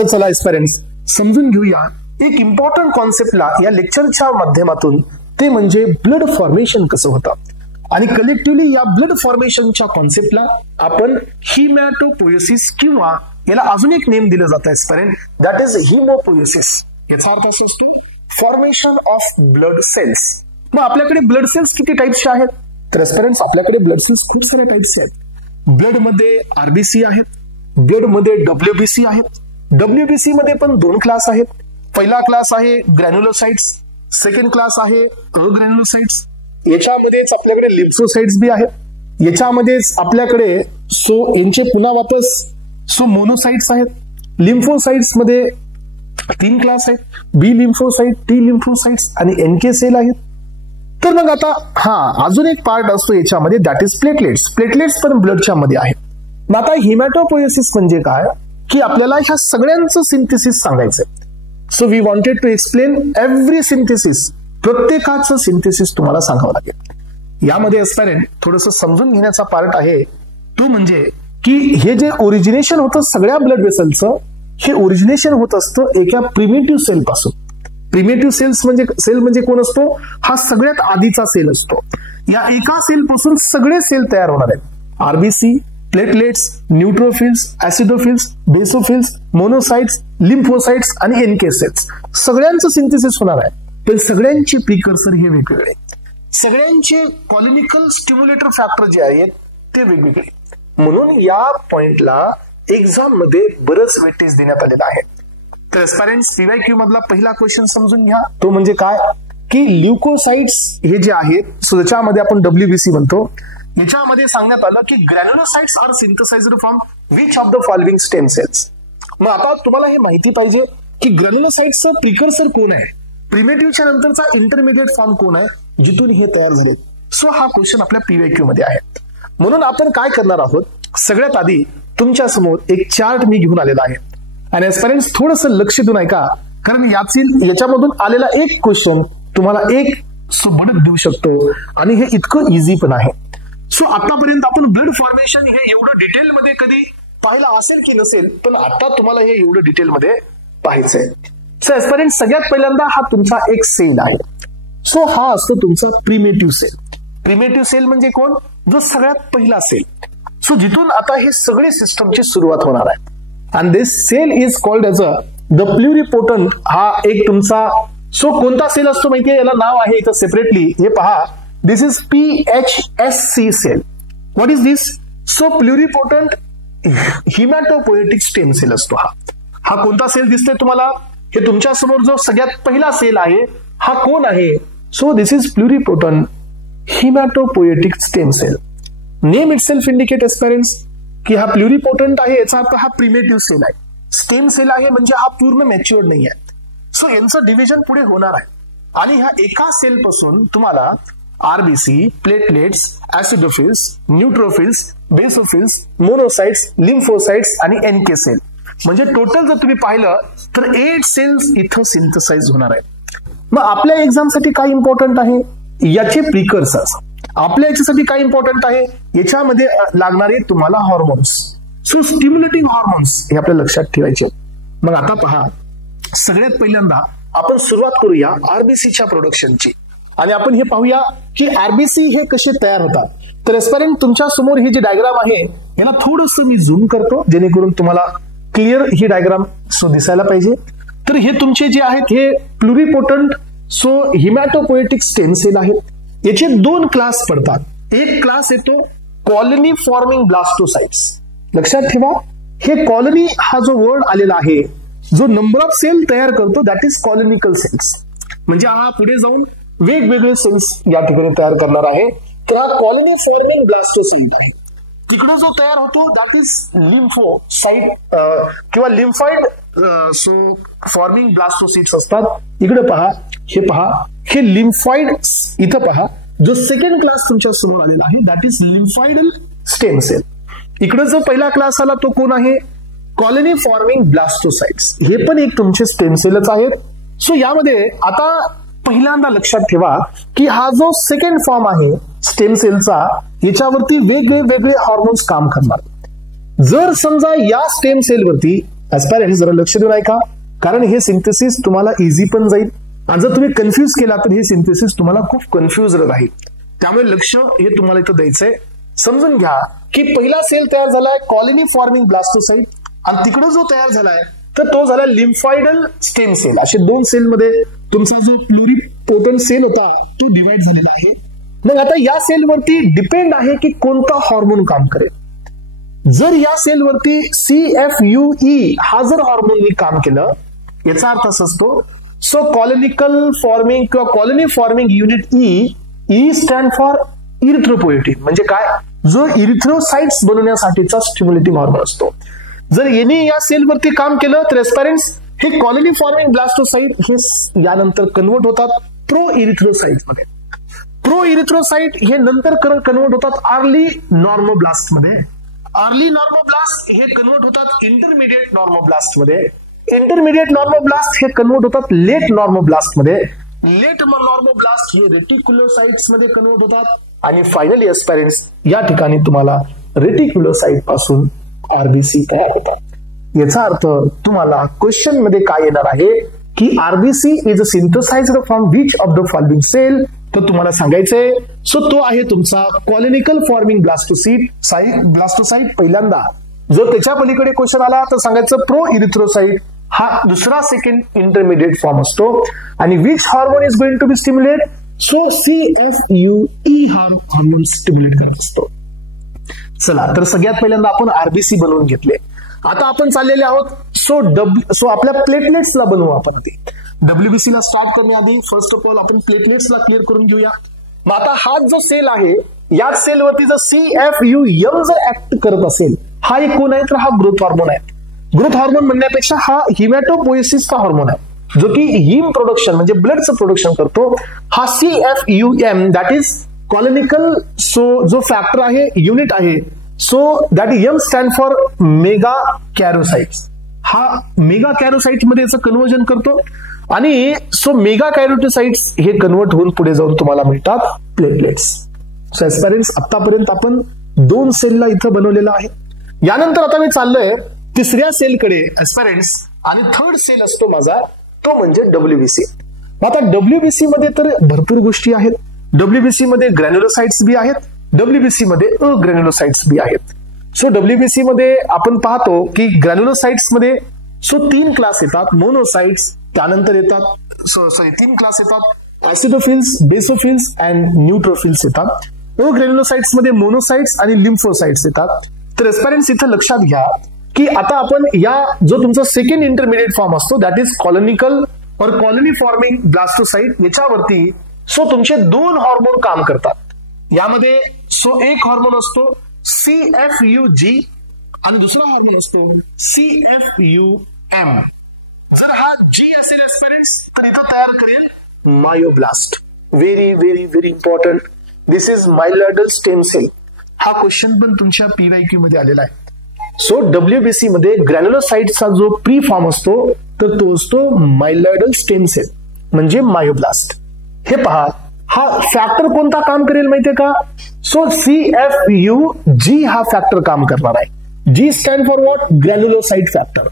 तर चला एस्पिरंट्स समजून घेऊया एक इम्पॉर्टंट कॉन्सेप्टला या लेक्चरच्या माध्यमातून, ते म्हणजे ब्लड फॉर्मेशन कसं होतं. आणि कलेक्टिव्हली या ब्लड फॉर्मेशनच्या कॉन्सेप्टला आपण हिमॅटोपोएसिस किंवा याला अजून एक नेम दिलं जातं एस्पिरंट, दॅट इज हिमोपोएसिस. याचा अर्थ असा असतो फॉर्मेशन ऑफ ब्लड सेल्स. मग आपल्याकडे ब्लड सेल्स किती टाइप्सचे आहेत? तर एस्पिरंट्स आपल्याकडे ब्लड सेल्स खूप साऱ्या टाइप्सचे आहेत. ब्लड मध्ये आरबीसी आहेत, ब्लड मध्ये डब्ल्यूबीसी आहेत. डब्ल्यूबीसी मध्ये पण 2 क्लास आहेत. पहिला क्लास आहे ग्रॅन्युलोसाइट्स, सेकंड क्लास आहे अग्रॅन्युलोसाइट्स. याच्यामध्येच आपल्याकडे लिम्फोसाइट्स बी आहेत. याच्यामध्येच आपल्याकडे यांचे पुन्हा वापस मोनोसाइट्स आहेत. लिम्फोसाइट्स मध्ये 3 क्लास आहेत, बी लिम्फोसाइट, टी लिम्फोसाइट्स आणि एनके सेल आहेत. तर मग आता अजून एक पार्ट असतो याच्यामध्ये, दॅट इज प्लेटलेट्स. प्लेटलेट्स पण ब्लडच्या मध्ये आहेत. मग आता हिमॅटोपोएसिस म्हणजे काय की आपल्याला ह्या सगळ्यांचं सिंथेसिस सांगायचंय. So we wanted to explain every synthesis. प्रत्येकाचं सिंथेसिस तुम्हाला सांगावं लागेल. यामध्ये एस्पिरंट थोडंसं समजून घेण्याचा पार्ट आहे तो म्हणजे की हे जे ओरिजिनेशन होतं सगळ्या ब्लड वेसलचं, हे ओरिजिनेशन होत असतं एका प्रिमिटिव्ह सेल पासून. प्रिमिटिव्ह सेल म्हणजे कोण असतो? हा सगळ्यात आधीचा सेल असतो. या एका सेल पासून सगळे सेल तयार होणार आहेत. RBC, platelets, neutrophils, acidophils, basophils, monocytes, lymphocytes आणि एनके सेल्स, सगळ्यांचं सिंथेसिस होणार आहे. पण सगळ्यांचे प्रिकर्सर हे वेगवेगळे, सगळ्यांचे कॉलिनिकल स्टिम्युलेटर फॅक्टर जे आहेत ते वेगवेगळे. म्हणून या पॉइंटला एक्झाम मध्ये बरंच वेटेज देण्यात आलेलं आहे. तर एस्पिरंट्स पीवायक्यू मधला पहिला क्वेश्चन समजून घ्या. तो म्हणजे काय की ल्युकोसाइट्स हे जे आहेत, सो त्याच्यामध्ये आपण डब्ल्यूबीसी म्हणतो. याच्यामध्ये सांगण्यात आलं की granulocytes are synthesized from which of the following stem cells. मग आता तुम्हाला हे माहिती पाहिजे की ग्रॅन्युलोसाइट्सचं प्रिकर्सर कोण आहे, प्रिमिटिव्हच्या नंतरचा इंटरमिडिएट फॉर्म कोण आहे, जिथून हे तयार झाले. सो हा क्वेश्चन आपल्या पीवायक्यू मध्ये आहे. म्हणून आपण काय करणार आहोत, सगळ्यात आधी तुमच्या समोर एक चार्ट मी घेऊन आलेला आहे. आणि एस्पिरंट्स थोडंसं लक्ष देऊन ऐका, कारण याच्यामधून आलेला एक क्वेश्चन तुम्हाला एक बडक देऊ शकतो आणि हे इतकं इझी पण आहे. सो आतापर्यंत आपण ब्लड फॉर्मेशन हे एवढं डिटेलमध्ये कधी पाहिलं असेल की नसेल, पण आता तुम्हाला हे एवढं डिटेलमध्ये पाहायचंय. सो एस्पिरंट्स सगळ्यात पहिल्यांदा हा तुमचा एक सेल आहे. सो हा असतो तुमचा प्रिमिटिव्ह सेल. प्रिमिटिव्ह सेल म्हणजे कोण? जो सगळ्यात पहिला सेल. सो जिथून आता हे सगळे सिस्टमची सुरुवात होणार आहे. And this cell is called as the pluripotent. हा एक तुमचा कोणता सेल असतो माहितीये, याला नाव आहे इथं सेपरेटली, हे पहा. This is PHSC cell. What is this? Pluripotent hematopoietic stem cell असतो हा कोणता सेल दिसतोय तुम्हाला? हे तुमच्या समोर जो सगळ्यात पहिला सेल आहे हा कोण आहे? So this is pluripotent hematopoietic stem cell. Name itself indicate aspirants की हा प्लुरिपोटंट आहे, याचा अर्थ हा प्रिमिटिव्ह सेल आहे. स्टेम सेल आहे म्हणजे हा पूर्ण मॅच्युअर्ड नाही आहे. सो यांचं डिव्हिजन पुढे होणार आहे. आणि ह्या एका सेल पासून तुम्हाला RBC, platelets, acidophils, neutrophils, basophils, monocytes, lymphocytes आणि एनके सेल, म्हणजे टोटल जर तुम्ही पाहिलं तर 8 सेल्स इथं सिंथेसाइज होणार आहे. मग आपल्या एक्झामसाठी काय इम्पॉर्टंट आहे? याचे प्रिकर्सर्स. आपल्या याच्यासाठी काय इम्पॉर्टंट आहे? याच्यामध्ये लागणारे तुम्हाला हॉर्मोन्स. सो स्टिम्युलेटिंग हॉर्मोन्स हे आपल्या लक्षात ठेवायचे. मग आता पहा, सगळ्यात पहिल्यांदा आपण सुरुवात करूया आरबीसीच्या प्रोडक्शनची. आणि आपण हे पाहूया की आरबीसी हे कसे तयार होतात. तर एस्पिरंट तुमच्या समोर ही जी डायग्राम आहे याला थोडंसं मी झूम करतो, जेणेकरून तुम्हाला क्लिअर ही डायग्राम दिसायला पाहिजे. तर हे तुमचे जे आहेत हे प्लुरिपोटंट हिमॅटोपोएटिक स्टेम सेल आहेत. याचे 2 क्लास पडतात. एक क्लास येतो कॉलनी फॉर्मिंग ब्लास्टोसाइट्स. लक्षात ठेवा, हे कॉलनी हा जो वर्ड आलेला आहे, जो नंबर ऑफ सेल तयार करतो दॅट इज कॉलनिकल सेल्स. म्हणजे हा पुढे जाऊन वेगवेगळे सेल्स या ठिकाणी तयार करणार आहे. तर हा कॉलनी फॉर्मिंग ब्लास्टोसाइट आहे. तिकडे जो तयार होतो दॅट इज लिम्फोसाइट किंवा लिम्फॉइड फॉर्मिंग ब्लास्टोसाइट्स असतात. इकडे पहा, हे पहा, हे लिम्फॉइड. इथं पहा, जो सेकंड क्लास तुमच्या समोर आलेला आहे that is lymphoidal stem cell. इकडे जो पहिला क्लास आला तो कोण आहे? Colony forming blastocytes. हे पण एक तुमचे स्टेम सेलच आहेत. सो यामध्ये आता पहिल्यांदा लक्षात ठेवा की हा जो सेकंड फॉर्म आहे स्टेम सेलचा, याच्यावरती वेगळे वेगळे हॉर्मोन्स काम करणार. जर समजा या स्टेम सेलवरती ऍस्पायरंट जरा लक्ष देऊन ऐका, कारण हे सिंथेसिस तुम्हाला इझी पण जाईल आणि जर तुम्ही कन्फ्युज केला तर हे सिंथेसिस तुम्हाला खूप कन्फ्युज राहील. त्यामुळे लक्ष हे तुम्हाला इथं द्यायचंय. समजून घ्या की पहिला सेल तयार झालाय कॉलनी फॉर्मिंग ब्लास्टोसाइट आणि तिकडे जो तयार झालाय तर तो झाला लिम्फॉइडल स्टेम सेल. असे दोन सेल मध्ये तुमचा जो प्लुरिपोटेंट सेल होता तो डिवाइड झालेला आहे. मग आता या सेलवरती डिपेंड आहे की कोणता हॉर्मोन काम करेल. जर या सेलवरती CFUE हा जर हॉर्मोननी काम केलं, याचा अर्थ असा असतो सो कॉलनिकल फॉर्मिंग किंवा colony forming unit E stand for erythropoietin. म्हणजे काय, जो इरिथ्रोसाइट्स बनवण्यासाठीचा स्टिम्युलेटिंग हॉर्मोन असतो. जर यांनी या सेलवरती काम केलं तर एस्पायरेंट्स हे कॉलनी फॉर्मिंग ब्लास्टोसाइट हे यानंतर कन्वर्ट होतात प्रो इरिथ्रोसाइट मध्ये. प्रो इरिथ्रोसाइट हे नंतर कन्वर्ट होतात अर्ली नॉर्मोब्लास्ट मध्ये. अर्ली नॉर्मोब्लास्ट हे कन्वर्ट होतात इंटरमिडिएट नॉर्मोब्लास्ट मध्ये. इंटरमिडिएट नॉर्मोब्लास्ट हे कन्वर्ट होतात लेट नॉर्मोब्लास्ट मध्ये. लेट नॉर्मोब्लास्ट हे रेटिक्युलोसाइट्स मध्ये कन्वर्ट होतात आणि फायनली एस्पायरेंट्स या ठिकाणी तुम्हाला रेटिक्युलोसाइट पासून आरबीसी तयार होतात. याचा अर्थ तुम्हाला क्वेश्चन मध्ये काय येणार आहे की RBC is a synthesized from which of the following cell. तर तुम्हाला सांगायचंय सो तो आहे तुमचा कॉलनिकल फॉर्मिंग ब्लास्टोसाइट पहिल्यांदा. जर त्याच्या पलीकडे क्वेश्चन आला तर सांगायचं प्रो इरिथ्रोसाइट हा दुसरा सेकंड इंटरमिडिएट फॉर्म असतो. आणि which hormone is going to be stimulate, so CFUE हा हार्मोन स्टिम्युलेट करत असतो. चला तर सगळ्यात पहिल्यांदा आपण आरबीसी बनवून घेतले. आता आपण चाललेले आहोत सो आपल्या प्लेटलेट्सला बनवू आपण आधी. WBC ला स्टार्ट करण्याआधी फर्स्ट ऑफ ऑल आपण प्लेटलेट्सला क्लिअर करून घेऊया. मग आता हा जो सेल आहे या सेलवरती जर CFUM जर ऍक्ट करत असेल, हा एक कोण आहे तर हा ग्रोथ हॉर्मोन आहे. ग्रोथ हॉर्मोन म्हणण्यापेक्षा हा हिमॅटोपोएसिसचा हॉर्मोन आहे जो की हिम प्रोडक्शन म्हणजे ब्लडचं प्रोडक्शन करतो. हा CFUM that is colonical so जो फॅक्टर आहे युनिट आहे so that M stand for mega karyocytes. हा मेगा कॅरोसाइट मध्ये याचं कन्व्हर्जन करतो आणि सो मेगा कॅरोटिसाइट्स हे कन्वर्ट होऊन पुढे जाऊन तुम्हाला मिळतात प्लेटलेट्स. सो एस्पायरेंट्स आतापर्यंत आपण 2 सेलला इथं बनवलेलं आहे. यानंतर आता मी चाललोय तिसऱ्या सेलकडे एस्पायरेंट्स आणि थर्ड सेल असतो माझा तो म्हणजे WBC. आता WBC मध्ये तर भरपूर गोष्टी आहेत. WBC मध्ये ग्रॅन्युलोसाइट्स बी आहेत, WBC मध्ये अग्रॅन्युलोसाइट्स बी आहेत. सो WBC मध्ये आपण पाहतो की ग्रॅन्युलोसाइट्स मध्ये सो 3 क्लास येतात. मोनोसाइट्स, त्यानंतर येतात 3 क्लास येतात ऍसिडोफिल्स, बेसोफिल्स अँड न्यूट्रोफिल्स येतात. ग्रॅन्युलोसाइट्स मध्ये मोनोसाइट्स आणि लिम्फोसाइट्स येतात. तर एस्पायरेंट्स इथं लक्षात घ्या की आता आपण या जो तुमचा सेकंड इंटरमिडिएट फॉर्म असतो दॅट इज कॉलनिकल और कॉलनी फॉर्मिंग ब्लास्टोसाइट याच्यावरती सो तुमचे 2 हार्मोन काम करतात. यामध्ये सो एक हार्मोन असतो CFUG आणि दुसरा हार्मोन असतो CFUM. जर हा G असेल एस्पायरेंट्स तर इथं तयार करेल myoblast. Very very very important. This is myeloidal stem cell. हा क्वेश्चन पण तुमच्या PYQ मध्ये आलेला आहे. सो WBC मध्ये ग्रॅन्युलोसाइटचा जो प्री फॉर्म असतो तर तो असतो मायलॉइडल स्टेम सेल म्हणजे मायोब्लास्ट. हे पहा हा फॅक्टर कोणता काम करेल माहितीये का, सो CFUG हा फॅक्टर काम करणार आहे. G stand for what, granulocyte factor.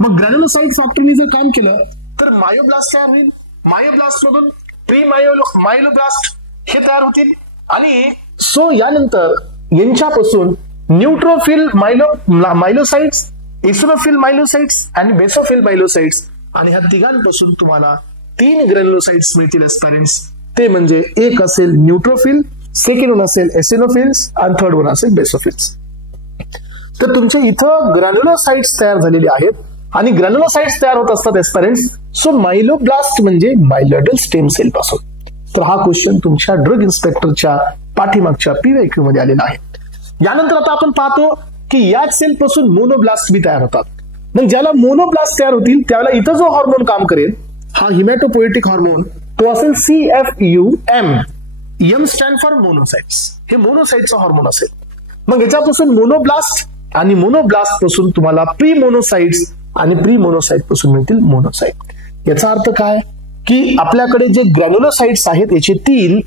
मग ग्रॅन्युलोसाइट फॅक्टरने जर काम केलं तर मायोब्लास्ट तयार होईल. मायोब्लास्ट मधून प्री मायोब्लास्ट हे तयार होतील आणि सो यानंतर यांच्यापासून न्यूट्रोफिल मायलोसाइट्स, इसिनोफिल मायलोसाइट्स आणि बेसोफिल मायलोसाइट्स आणि ह्या तिघांपासून तुम्हाला 3 ग्रॅन्युलोसाइट्स मिळतील एस्पायरेंट्स. ते म्हणजे एक असेल न्यूट्रोफिल, सेकंड वन असेल एसिनोफिल्स आणि थर्ड वन असेल बेसोफिल्स. तर तुमच्या इथं ग्रॅन्युलोसाइट्स तयार झालेले आहेत आणि ग्रॅन्युलोसाइट्स तयार होत असतात एस्पायरेंट्स सो मायलोब्लास्ट म्हणजे मायलॉइडल स्टेम सेल पासून. तर हा क्वेश्चन तुमच्या ड्रग इन्स्पेक्टरच्या पाठीमागच्या PYQ मध्ये आलेला आहे. यानंतर आता आपण पाहतो की याच सेल पासून मोनोब्लास्ट बी तयार होतात. मग ज्याला मोनोब्लास्ट तयार होतील त्याला इथं जो हार्मोन काम करेल हा हिमॅटोपोएटिक हार्मोन तो असेल CFUM. M stand for monocytes. हे मोनोसाइटचा हार्मोन असेल. मग याच्यापासून मोनोब्लास्ट आणि मोनोब्लास्ट पासून तुम्हाला प्री मोनोसाइट्स आणि प्री मोनोसाइट पासून मिळतील मोनोसाइट. याचा अर्थ काय की आपल्याकडे जे ग्रॅन्युलोसाइट्स आहेत याचे 3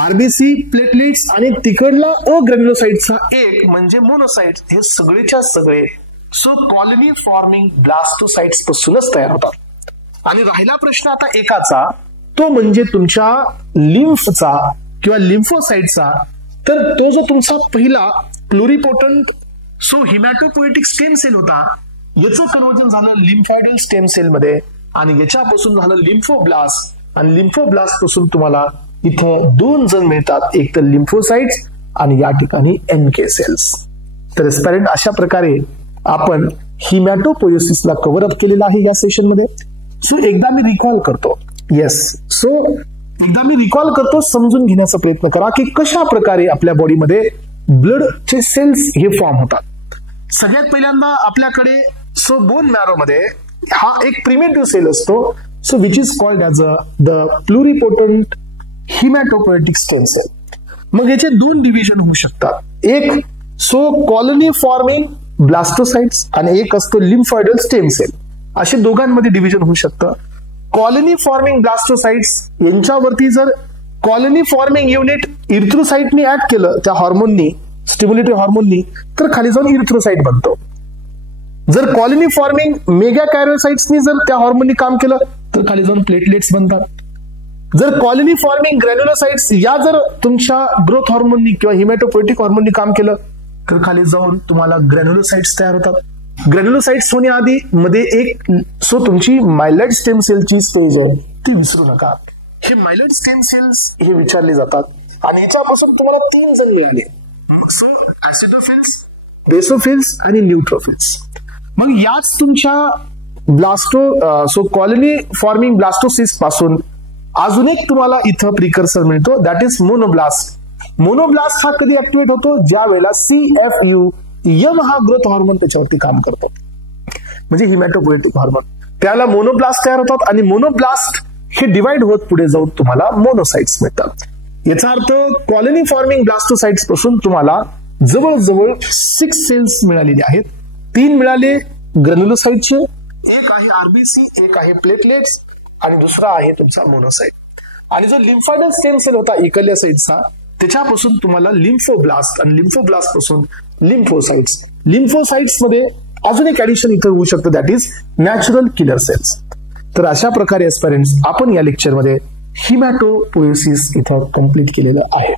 आरबीसी, प्लेटलेट्स आणि तिकडला अग्रॅन्युलोसाइटचा 1 म्हणजे मोनोसाइट हे सगळेच्या सगळे सो कॉलनी फॉर्मिंग ब्लास्टोसाइट्स पासूनच तयार होतात. आणि राहिला प्रश्न आता एकाचा, तो म्हणजे तुमच्या लिम्फचा किंवा लिम्फोसाइटचा. तर तो जो तुमचा पहिला प्लुरिपोटंट सो हिमॅटोपोएटिक स्टेम सेल होता, याचं कन्वर्जन झालं लिम्फॉइडल स्टेम सेल मध्ये आणि याच्यापासून झालं लिम्फोब्लास्ट. आणि लिम्फोब्लास्ट पासून तुम्हाला इथं दोन जण मिळतात, एक तर लिम्फोसाइट्स आणि या ठिकाणी NK सेल्स. तर एस्पिरंट अशा प्रकारे आपण हिमॅटोपोएसिसला कव्हर अप केलेला आहे या सेशन मध्ये. सो एकदा मी रिकॉल करतो. समजून घेण्याचा प्रयत्न करा की कशा प्रकारे आपल्या बॉडीमध्ये ब्लडचे सेल्स हे फॉर्म होतात. सगळ्यात पहिल्यांदा आपल्याकडे सो बोन मॅरो मध्ये हा एक प्रिमिटिव्ह सेल असतो, so which is called as the pluripotent hematopoietic stem cell. मग याचे दोन डिव्हिजन होऊ शकतात, एक सो कॉलनी फॉर्मिंग ब्लास्टोसाइट्स आणि एक असतो लिम्फॉइडल स्टेम सेल. असे दोघांमध्ये डिव्हिजन होऊ शकतं. कॉलनी फॉर्मिंग ब्लास्टोसाइट्स यांच्यावरती जर कॉलनी फॉर्मिंग युनिट इरिथ्रोसाइटनी ऍड केलं, त्या हॉर्मोननी, स्टिम्युलेटरी हॉर्मोननी, तर खाली जाऊन इरिथ्रोसाइट बनतो. जर कॉलनी फॉर्मिंग मेगा कॅरियोसाइट्सनी जर त्या हॉर्मोननी काम केलं तर खाली जाऊन प्लेटलेट्स बनतात. जर कॉलनी फॉर्मिंग ग्रॅन्युलोसाइट्स या जर तुमच्या ग्रोथ हॉर्मोननी किंवा हिमॅटोपोएटिक हॉर्मोननी काम केलं तर खाली जाऊन तुम्हाला ग्रॅन्युलोसाइट्स तयार होतात. ग्रॅन्युलोसाइट्स होण्याआधी मध्ये एक सो तुमची मायलॉइड स्टेम सेलची स्टेज आहे, ती विसरू नका. हे मायलॉइड स्टेम सेल्स हे विचारले जातात आणि याच्यापासून तुम्हाला 3 जण मिळाले, सो ऍसिडोफिल्स, बेसोफिल्स आणि न्यूट्रोफिल्स. मग याच तुमच्या सो कॉलनी फॉर्मिंग ब्लास्टोसिस पासून अजून एक तुम्हाला इथं प्रिकर्सर मिळतो, दॅट इज मोनोब्लास्ट. मोनोब्लास्ट हा कधी ऍक्टिव्हेट होतो, ज्या वेळेला CFU हा ग्रोथ हॉर्मोन त्याच्यावरती काम करतो, म्हणजे हिमॅटोपोएटिक हॉर्मोन. त्याला मोनोब्लास्ट तयार होतात आणि मोनोब्लास्ट हे डिवाइड होत पुढे जाऊन तुम्हाला मोनोसाइट्स मिळतात. याचा अर्थ कॉलनी फॉर्मिंग ब्लास्टोसाइट्स पासून तुम्हाला जवळजवळ 6 सेल्स मिळालेले आहेत. 3 मिळाले ग्रॅन्युलोसाइटचे, एक आहे RBC, एक आहे प्लेटलेट्स आणि दुसरा आहे तुमचा मोनोसाइट. आणि जो लिम्फॉइडल स्टेम सेल होता इकलियासाइट्सचा, त्याच्यापासून तुम्हाला लिम्फोब्लास्ट आणि लिम्फोब्लास्ट पासून लिम्फोसाइट्स. लिम्फोसाइट्स मध्ये अजून एक ऍडिशन इथं होऊ शकतं, that is natural killer cells. तर अशा प्रकारे एस्पिरंट्स आपण या लेक्चरमध्ये हिमॅटोपोएसिस इथं कंप्लीट केलेलं आहे.